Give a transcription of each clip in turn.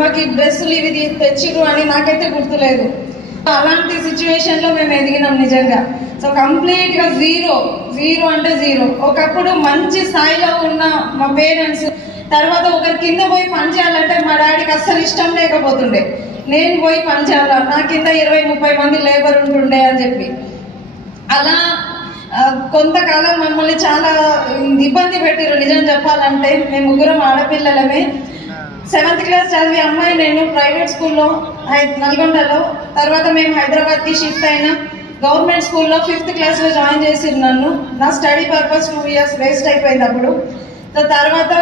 మాకు డ్రెస్సులు ఇవి తెచ్చిరు అని నాకైతే గుర్తులేదు. అలాంటి సిచ్యువేషన్లో మేము ఎదిగినాం నిజంగా. సో కంప్లీట్గా జీరో అంటే జీరో. ఒకప్పుడు మంచి స్థాయిలో ఉన్న మా పేరెంట్స్ తర్వాత ఒకరి కింద పోయి పని చేయాలంటే మా డాడీకి అస్సలు ఇష్టం లేకపోతుండే. నేను పోయి పని చేయాలా, నా కింద 20-30 మంది లేబర్ ఉంటుండే అని చెప్పి అలా కొంతకాలం మమ్మల్ని చాలా ఇబ్బంది పెట్టారు. నిజం చెప్పాలంటే మేము ముగ్గురం ఆడపిల్లలమే. 7th క్లాస్ చదివే అమ్మాయి నేను ప్రైవేట్ స్కూల్లో నల్గొండలో, తర్వాత మేము హైదరాబాద్కి షిఫ్ట్ అయినా గవర్నమెంట్ స్కూల్లో 5th క్లాస్లో జాయిన్ చేసిరు నన్ను. నా స్టడీ పర్పస్ 2 years వేస్ట్ అయిపోయింది అప్పుడు. తర్వాత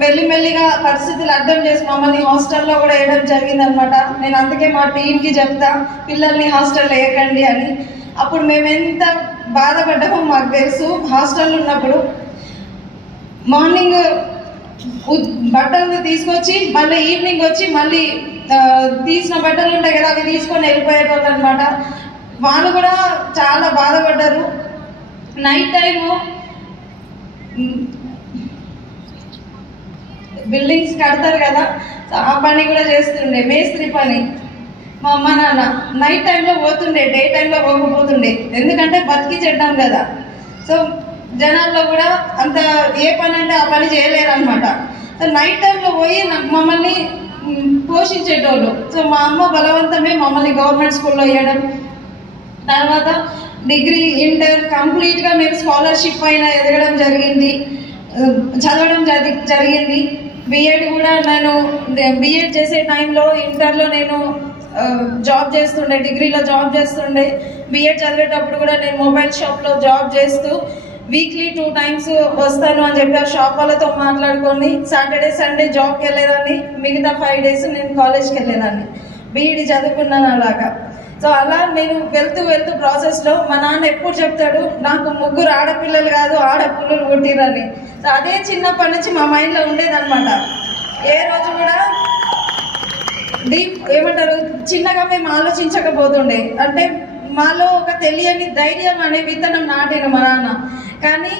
మెల్లిమెల్లిగా పరిస్థితులు అర్థం చేసి మమ్మల్ని హాస్టల్లో కూడా వేయడం జరిగిందనమాట. నేను అందుకే మా టీంకి చెప్తా పిల్లల్ని హాస్టల్లో వేయకండి అని. అప్పుడు మేము ఎంత బాధపడ్డామో మాకు తెలుసు. హాస్టల్లో ఉన్నప్పుడు మార్నింగ్ బట్టలు తీసుకొచ్చి మళ్ళీ ఈవినింగ్ వచ్చి మళ్ళీ తీసిన బట్టలు ఉంటాయి కదా అవి తీసుకొని వెళ్ళిపోయేటోళ్ళు అనమాట. వాళ్ళు కూడా చాలా బాధపడ్డారు. నైట్ టైము బిల్డింగ్స్ కడతారు కదా ఆ పని కూడా చేస్తుండే, మేస్త్రి పని. మా అమ్మ నాన్న నైట్ టైంలో పోతుండే, డే టైంలో పోకపోతుండే, ఎందుకంటే బతికి చెడ్డాం కదా. సో జనాల్లో కూడా అంత ఏ పని అంటే ఆ పని చేయలేరు అనమాట. సో నైట్ టైంలో పోయి మమ్మల్ని పోషించేటోళ్ళు. సో మా అమ్మ బలవంతమే మమ్మల్ని గవర్నమెంట్ స్కూల్లో వేయడం. తర్వాత డిగ్రీ ఇంటర్ కంప్లీట్గా మేము స్కాలర్షిప్ పైన ఎదగడం జరిగింది, చదవడం జరిగింది. బిఎడ్ కూడా నేను బిఎడ్ చేసే టైంలో ఇంటర్లో నేను జాబ్ చేస్తుండే, డిగ్రీలో జాబ్ చేస్తుండే. బిఎడ్ చదివేటప్పుడు కూడా నేను మొబైల్ షాప్లో జాబ్ చేస్తూ వీక్లీ 2 times వస్తాను అని చెప్పి ఆ షాప్ వాళ్ళతో మాట్లాడుకొని సాటర్డే సండే జాబ్కి వెళ్ళేదాన్ని, మిగతా 5 days నేను కాలేజ్కి వెళ్ళేదాన్ని. బీఈడి చదువుకున్నాను అలాగా. సో అలా నేను వెళ్తూ ప్రాసెస్లో మా నాన్న ఎప్పుడు చెప్తాడు నాకు 3 ఆడపిల్లలు కాదు ఆడపిల్లలు పుట్టిరని. సో అదే చిన్నప్పటి నుంచి మా మైండ్లో ఉండేదన్నమాట. ఏ రోజు కూడా ఏమంటారు చిన్నగా మేము ఆలోచించకపోతుండే. అంటే మాలో ఒక తెలియని ధైర్యం అనే విత్తనం నాటిన మా నాన్న. కానీ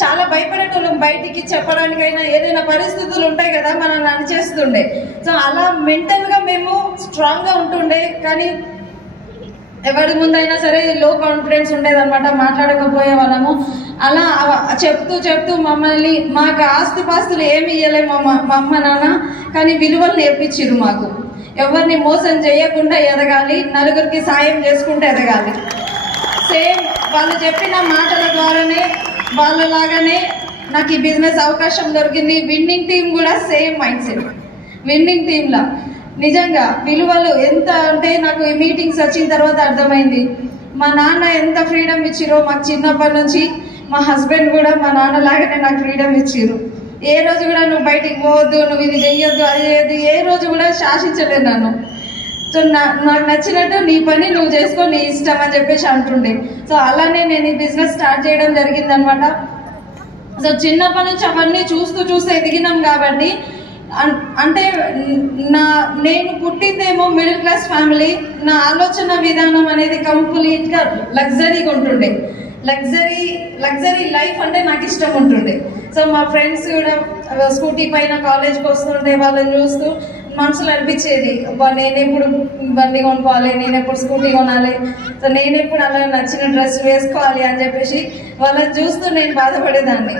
చాలా భయపడేటోళ్ళం, బయటికి చెప్పడానికైనా ఏదైనా పరిస్థితులు ఉంటాయి కదా మనల్ని అనిచేస్తుండే. సో అలా మెంటల్గా మేము స్ట్రాంగ్గా ఉంటుండే. కానీ ఎవరి ముందైనా సరే లో కాన్ఫిడెన్స్ ఉండేదన్నమాట, మాట్లాడకపోయే వాళ్ళము. అలా చెప్తూ మమ్మల్ని మాకు ఆస్తిపాస్తులు ఏమి ఇవ్వలే మా అమ్మ నాన్న, కానీ విలువలు నేర్పించిరు మాకు. ఎవరిని మోసం చేయకుండా ఎదగాలి, నలుగురికి సాయం చేసుకుంటూ ఎదగాలి. సేమ్ వాళ్ళు చెప్పిన మాటల ద్వారానే వాళ్ళలాగానే నాకు ఈ బిజినెస్ అవకాశం దొరికింది. విన్నింగ్ టీం కూడా సేమ్ మైండ్ సెట్, విన్నింగ్ టీంలా నిజంగా విలువలు ఎంత అంటే నాకు ఈ మీటింగ్స్ వచ్చిన తర్వాత అర్థమైంది. మా నాన్న ఎంత ఫ్రీడమ్ ఇచ్చిరో మాకు చిన్నప్పటి నుంచి. మా హస్బెండ్ కూడా మా నాన్నలాగానే నాకు ఫ్రీడమ్ ఇచ్చిరు. ఏ రోజు కూడా నువ్వు బయటికి పోవద్దు, నువ్వు ఇది చెయ్యొద్దు, అది ఏది ఏ రోజు కూడా శాసించలేదు నన్ను. సో నాకు నచ్చినట్టు నీ పని నువ్వు చేసుకో, నీ ఇష్టం అని చెప్పేసి అంటుండే. సో అలానే నేను ఈ బిజినెస్ స్టార్ట్ చేయడం జరిగిందనమాట. సో చిన్నప్పటి నుంచి అవన్నీ చూస్తూ ఎదిగినాం కాబట్టి అంటే నేను పుట్టిందేమో మిడిల్ క్లాస్ ఫ్యామిలీ. నా ఆలోచన విధానం అనేది కంప్లీట్గా లగ్జరీగా ఉంటుండే. లగ్జరీ లైఫ్ అంటే నాకు ఇష్టం ఉంటుండే. సో మా ఫ్రెండ్స్ కూడా స్కూటీ పైన కాలేజ్కి వస్తుంటే వాళ్ళని చూస్తూ మనసులో అనిపించేది నేనెప్పుడు బండి కొనుక్కోవాలి, నేనెప్పుడు స్కూటీ కొనాలి, సో నేనెప్పుడు అలా నచ్చిన డ్రెస్ వేసుకోవాలి అని చెప్పేసి వాళ్ళని చూస్తూ నేను బాధపడేదాన్ని.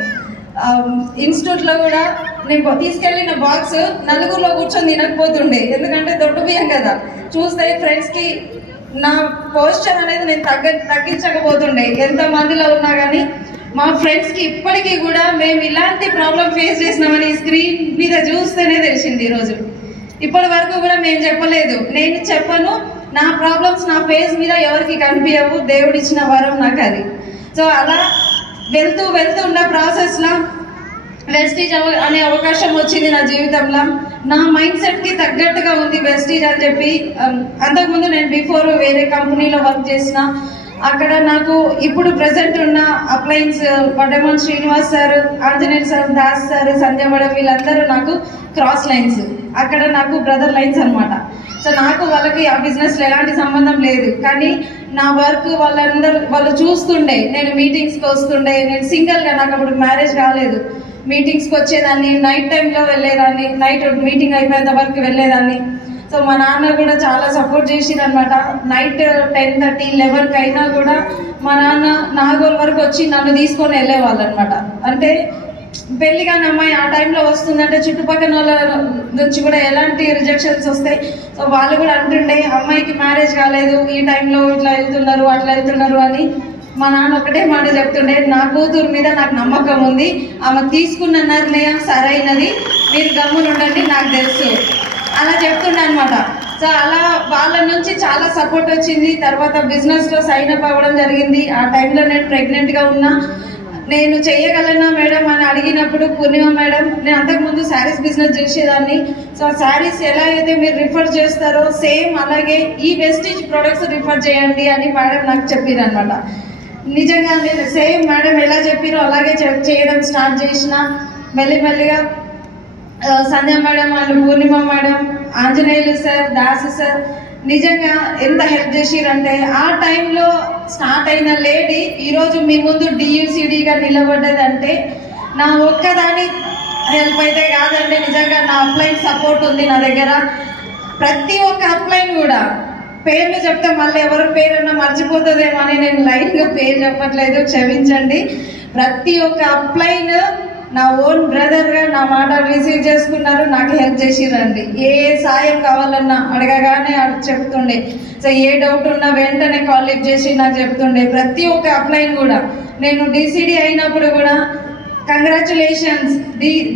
ఇన్స్టిట్యూట్లో కూడా నేను తీసుకెళ్ళిన బాక్స్ నలుగురిలో కూర్చొని తినకపోతుండే, ఎందుకంటే దొడ్డు బియ్యం కదా. చూస్తే ఫ్రెండ్స్కి నా పోస్చర్ అనేది నేను తగ్గించకపోతుండే ఎంతమందిలో ఉన్నా కానీ. మా ఫ్రెండ్స్కి ఇప్పటికీ కూడా మేము ఇలాంటి ప్రాబ్లం ఫేస్ చేసినామని స్క్రీన్ మీద చూస్తేనే తెలిసింది. ఈరోజు ఇప్పటి వరకు కూడా మేము చెప్పలేదు, నేను చెప్పను. నా ప్రాబ్లమ్స్ నా ఫేస్ మీద ఎవరికి కనిపించవు, దేవుడిచ్చిన వరం నాకు అది. సో అలా వెళ్తూ ఉన్న ప్రాసెస్లో వెస్టీజ్ అనే అవకాశం వచ్చింది నా జీవితంలో. నా మైండ్ సెట్కి తగ్గట్టుగా ఉంది వెస్టీజ్ అని చెప్పి. అంతకుముందు నేను బిఫోర్ వేరే కంపెనీలో వర్క్ చేసిన, అక్కడ నాకు ఇప్పుడు ప్రెసెంట్ ఉన్న అప్లయన్స్ వడ్డమన్ Srinivas sir, Anjaneya sir, Das sir, Sanjay madam వీళ్ళందరూ నాకు క్రాస్ లైన్స్, అక్కడ నాకు బ్రదర్ లైన్స్ అనమాట. సో నాకు వాళ్ళకి ఆ బిజినెస్లో ఎలాంటి సంబంధం లేదు. కానీ నా వర్క్ వాళ్ళు చూస్తుండే, నేను మీటింగ్స్కి వస్తుండే. నేను సింగిల్గా, నాకు అప్పుడు మ్యారేజ్ కాలేదు, మీటింగ్స్కి వచ్చేదాన్ని, నైట్ టైంలో వెళ్ళేదాన్ని, నైట్ మీటింగ్ అయిపోయేంత వరకు వెళ్ళేదాన్ని. సో మా నాన్న కూడా చాలా సపోర్ట్ చేసిరు అనమాట. నైట్ 10:30, 11కి అయినా కూడా మా నాన్న నాగోల్ వరకు వచ్చి నన్ను తీసుకొని వెళ్ళేవాళ్ళు అనమాట. అంటే పెళ్లి కాని అమ్మాయి ఆ టైంలో వస్తుందంటే చుట్టుపక్కల వాళ్ళ నుంచి కూడా ఎలాంటి రిజెక్షన్స్ వస్తాయి. సో వాళ్ళు కూడా అంటుండే అమ్మాయికి మ్యారేజ్ కాలేదు, ఈ టైంలో ఇట్లా వెళ్తున్నారు అట్లా వెళ్తున్నారు అని. మా నాన్న ఒకటే మాట చెప్తుండే, నా కూతురు మీద నాకు నమ్మకం ఉంది, ఆమె తీసుకున్న నిర్ణయం సరైనది, మీరు గమ్మునుండండి, నాకు తెలుసు అలా చెప్తుండే అనమాట. సో అలా వాళ్ళ నుంచి చాలా సపోర్ట్ వచ్చింది. తర్వాత బిజినెస్లో సైన్ అప్ అవ్వడం జరిగింది. ఆ టైంలో నేను ప్రెగ్నెంట్గా ఉన్నా. నేను చేయగలనా మేడం అని అడిగినప్పుడు పూర్ణిమ మేడం, నేను అంతకుముందు శారీస్ బిజినెస్ చేసేదాన్ని, సో శారీస్ ఎలా అయితే మీరు రిఫర్ చేస్తారో సేమ్ అలాగే ఈ వెస్టీజ్ ప్రొడక్ట్స్ రిఫర్ చేయండి అని మేడం నాకు చెప్పారు అనమాట. నిజంగా నేను సేమ్ మేడం ఎలా చెప్పారో అలాగే చేయడం స్టార్ట్ చేసిన. మెల్లిమెల్లిగా Sandhya madam and Purnima madam, Anjaneyulu sir, Dasu sir నిజంగా ఎంత హెల్ప్ చేసిరంటే, ఆ టైంలో స్టార్ట్ అయిన లేడీ ఈరోజు మీ ముందు డియూసిడిగా నిలబడ్డదంటే నా ఒక్కదాని హెల్ప్ అయితే కాదండి. నిజంగా నా అప్లైన్ సపోర్ట్ ఉంది నా దగ్గర. ప్రతి ఒక్క అప్లైన్ కూడా పేర్లు చెప్తే మళ్ళీ ఎవరి పేరున్నా మర్చిపోతుందేమో అని నేను లైన్గా పేరు చెప్పట్లేదు, క్షమించండి. ప్రతి ఒక్క అప్లైన్ నా ఓన్ బ్రదర్గా నా మాట రిసీవ్ చేసుకున్నారు, నాకు హెల్ప్ చేసిరండి. ఏ సాయం కావాలన్నా అడగగానే చెప్తుండే. సో ఏ డౌట్ ఉన్నా వెంటనే కాల్ లిఫ్ట్ చేసి నాకు చెప్తుండే. ప్రతి ఒక్క అప్లైన్ కూడా నేను డిసిడి అయినప్పుడు కూడా కంగ్రాచులేషన్స్,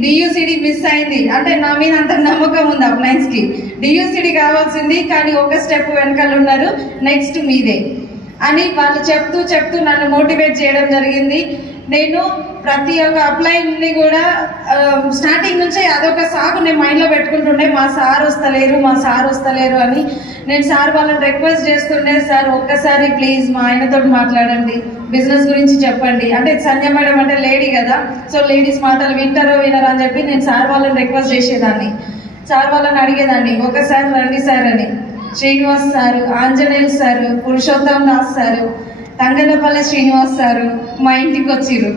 డియూసిడి మిస్ అయింది అంటే నా మీద అంత నమ్మకం ఉంది అప్లైన్స్కి. డియూసిడి కావాల్సింది కానీ ఒక స్టెప్ వెనకాల ఉన్నారు, నెక్స్ట్ మీదే అని వాళ్ళు చెప్తూ చెప్తూ నన్ను మోటివేట్ చేయడం జరిగింది. నేను ప్రతి ఒక్క అప్లైన్ని కూడా స్టార్టింగ్ నుంచే అదొక సాగు నేను మైండ్లో పెట్టుకుంటుండే, మా సార్ వస్తలేరు అని. నేను సార్ వాళ్ళని రిక్వెస్ట్ చేస్తుండే, సార్ ఒక్కసారి ప్లీజ్ మా ఆయనతో మాట్లాడండి, బిజినెస్ గురించి చెప్పండి. అంటే సంధ్య మేడం అంటే లేడీ కదా, సో లేడీస్ మాటలు వింటారో వినరో అని చెప్పి నేను సార్ వాళ్ళని రిక్వెస్ట్ చేసేదాన్ని. సార్ వాళ్ళని అడిగేదాన్ని, ఒకసారి రండి సార్ అని. Srinivas sir, Anjaneyulu sir, Purushottam Das sir, Tanganapalli Srinivas sir మా ఇంటికి వచ్చిర్రు.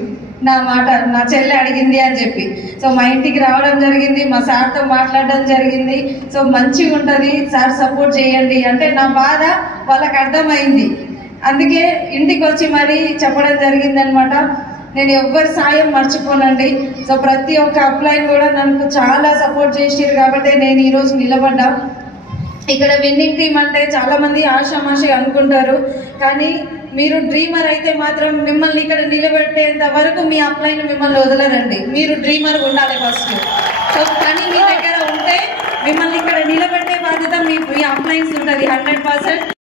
నా మాట నా చెల్లె అడిగింది అని చెప్పి సో మా ఇంటికి రావడం జరిగింది, మా సార్తో మాట్లాడడం జరిగింది. సో మంచిగా ఉంటుంది సార్, సపోర్ట్ చేయండి అంటే నా బాధ వాళ్ళకి అర్థమైంది. అందుకే ఇంటికి వచ్చి మరీ చెప్పడం జరిగింది అనమాట. నేను ఎవ్వరి సాయం మర్చిపోనండి. సో ప్రతి ఒక్క అప్లైన్ కూడా నాకు చాలా సపోర్ట్ చేసిరు కాబట్టి నేను ఈరోజు నిలబడ్డా. ఇక్కడ విన్నింగ్ టీమ్ అంటే చాలామంది ఆషామాషి అనుకుంటారు, కానీ మీరు డ్రీమర్ అయితే మాత్రం మిమ్మల్ని ఇక్కడ నిలబెట్టేంత వరకు మీ అప్లైన్ మిమ్మల్ని వదలరండి. మీరు డ్రీమర్ ఉండాలి ఫస్ట్. సో పని మీ దగ్గర ఉంటే మిమ్మల్ని ఇక్కడ నిలబెట్టే బాధ్యత మీ అప్లైన్స్ ఉంటుంది 100%.